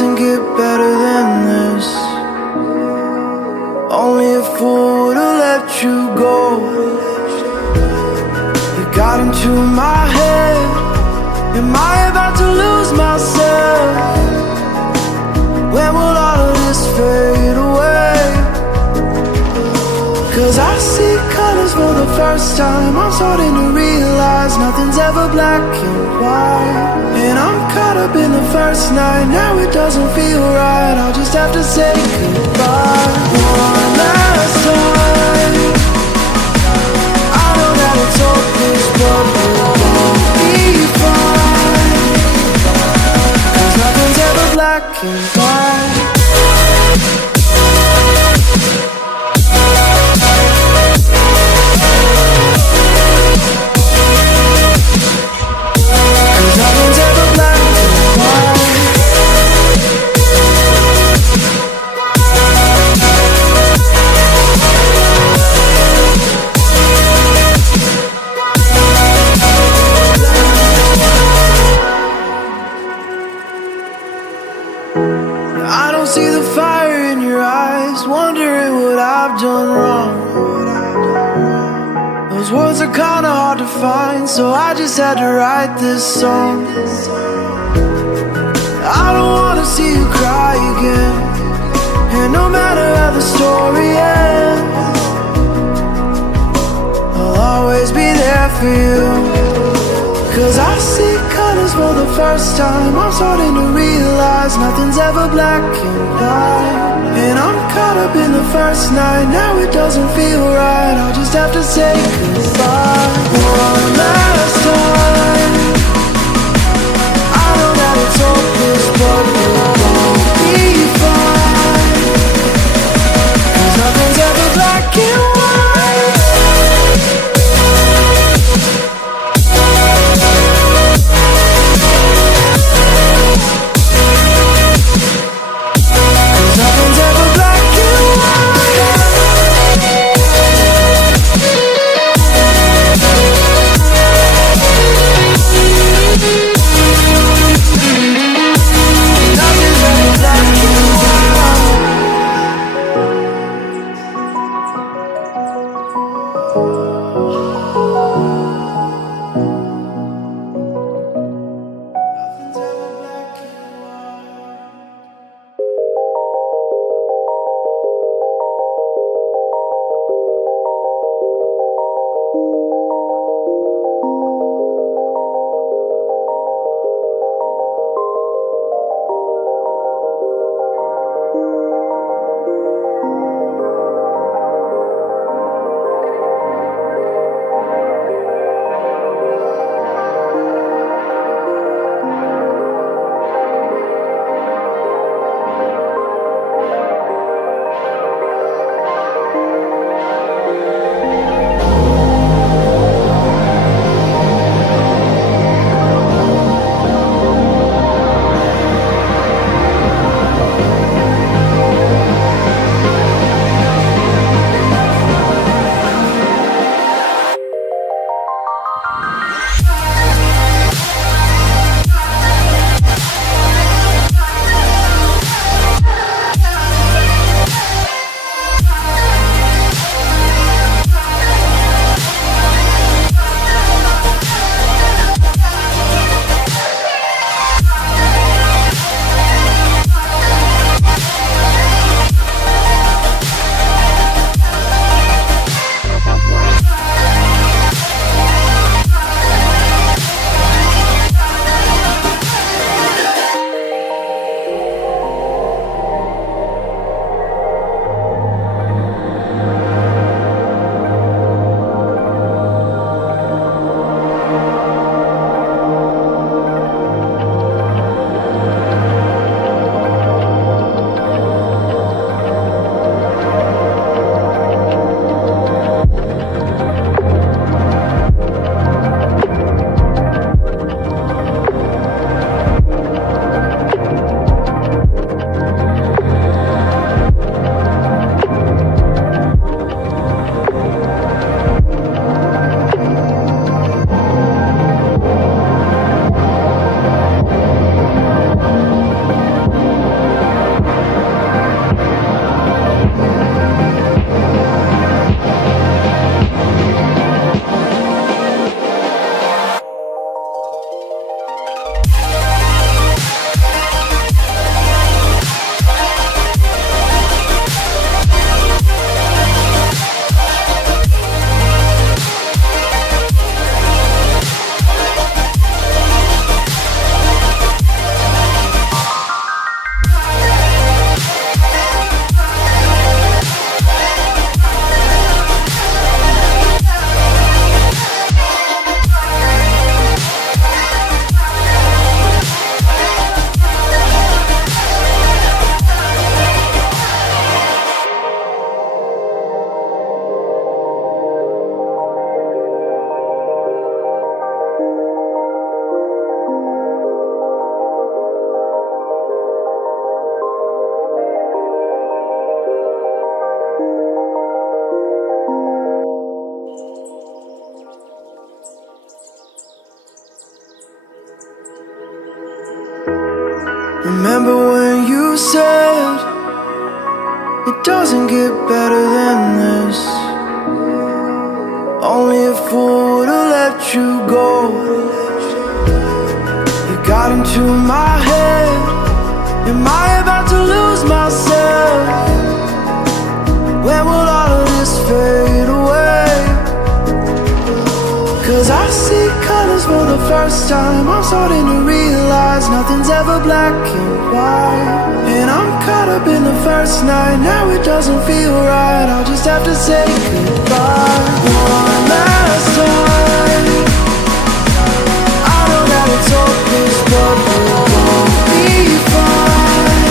doesn't get better than this. Only a fool would've let you go. You got into my head. Am I about to lose myself? When will all of this fade away? Cause I see colors for the first time. I'm starting to realize nothing's ever black and white. And I'm caught up in the first night. Now it doesn't feel right. I'll just have to say goodbye one last time. I know that it's hopeless, but we'll both be fine. Cause nothing's ever black and white. I don't see the fire in your eyes, wondering what I've done wrong. Those words are kinda hard to find, so I just had to write this song. I don't wanna see you cry again, and no matter how the story ends, I'll always be there for you. Cause I see colors for the first time. I'm starting to realize nothing's ever black and white. And I'm caught up in the first night. Now it doesn't feel right. I'll just have to say goodbye one last time. I know that it's hopeless, but we'll both be fine. Cause nothing's ever black and white. doesn't get better than this. Only a fool would've let you go. You got into my head. Am I about to lose myself? When will all of this fade away? 'Cause I see colors for the first time. I'm starting to realize nothing's ever black and white. And I'm caught up in the first night. Now it doesn't feel right. I'll just have to say goodbye one last time. I know that it's hopeless, but we'll both be fine.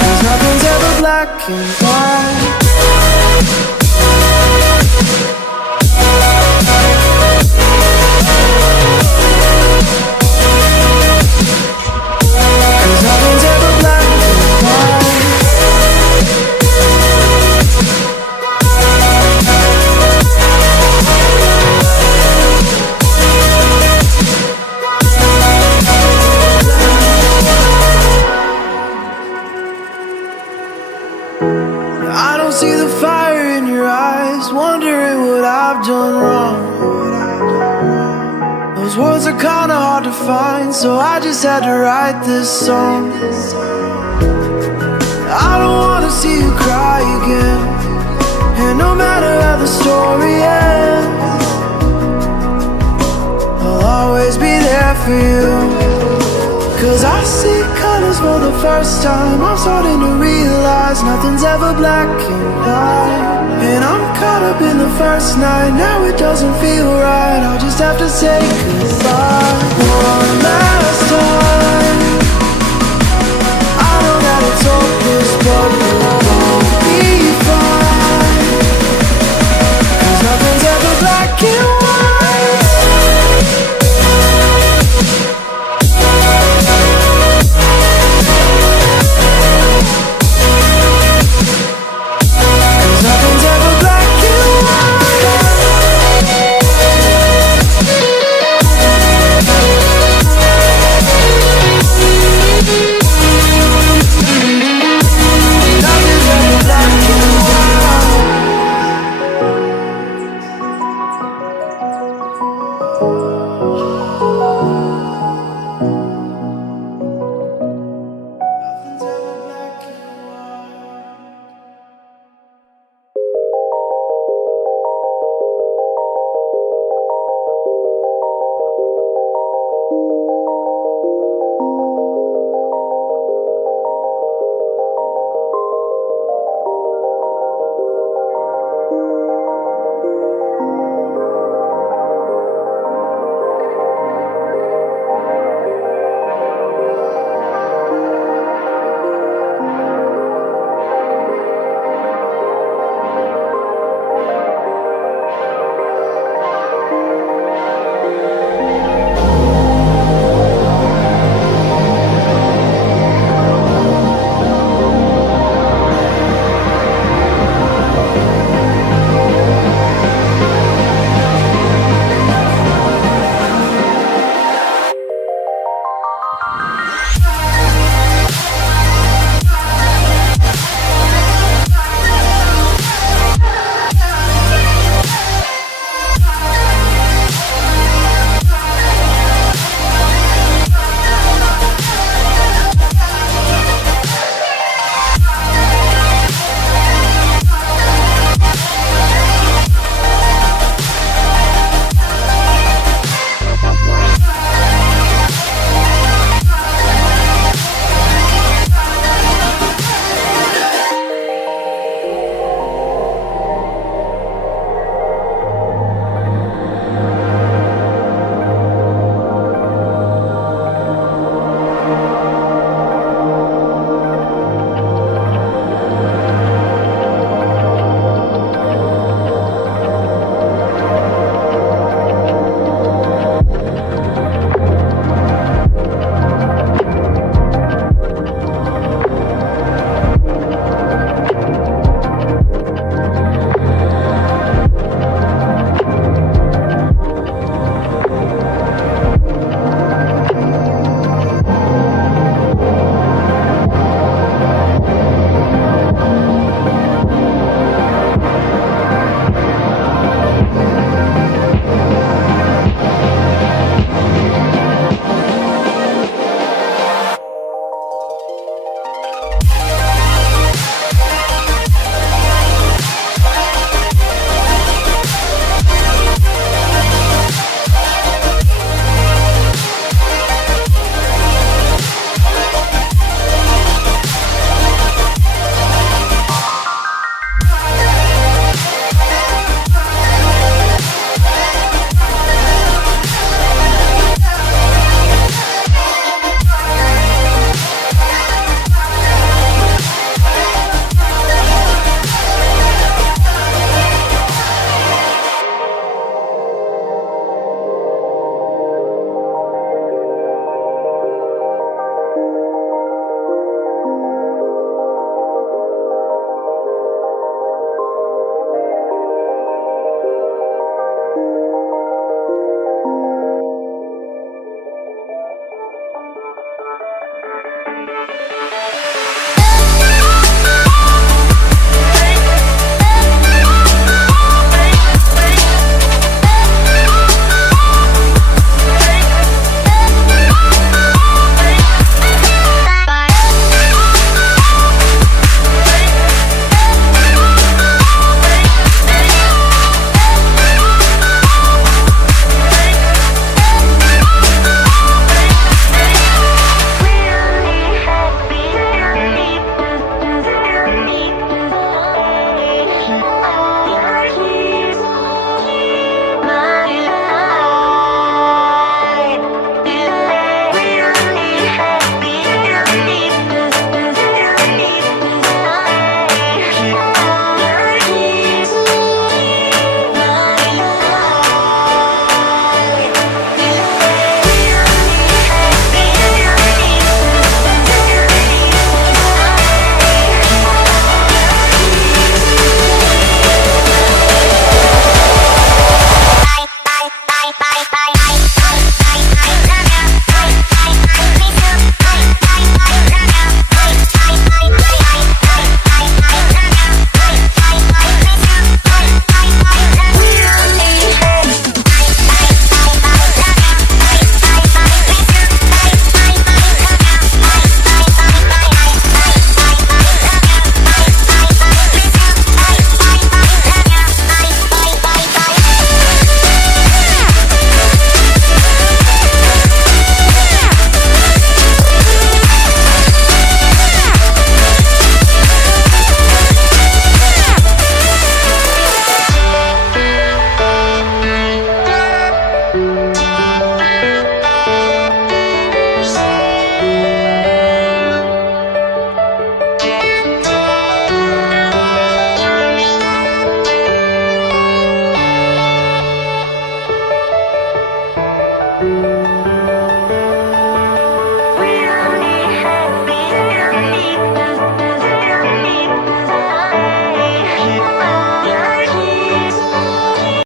'Cause nothing's ever black and white. I don't see the fire in your eyes, wondering what I've done wrong. Those words are kinda hard to find, so I just had to write this song. I don't wanna see you cry again, and no matter how the story ends, I'll always be there for you. 'Cause I see colors for the first time. I'm starting to realize nothing's ever black and white. And I'm caught up in the first night. Now it doesn't feel right. I'll just have to say goodbye one last time. I know that it's hopeless, but we'll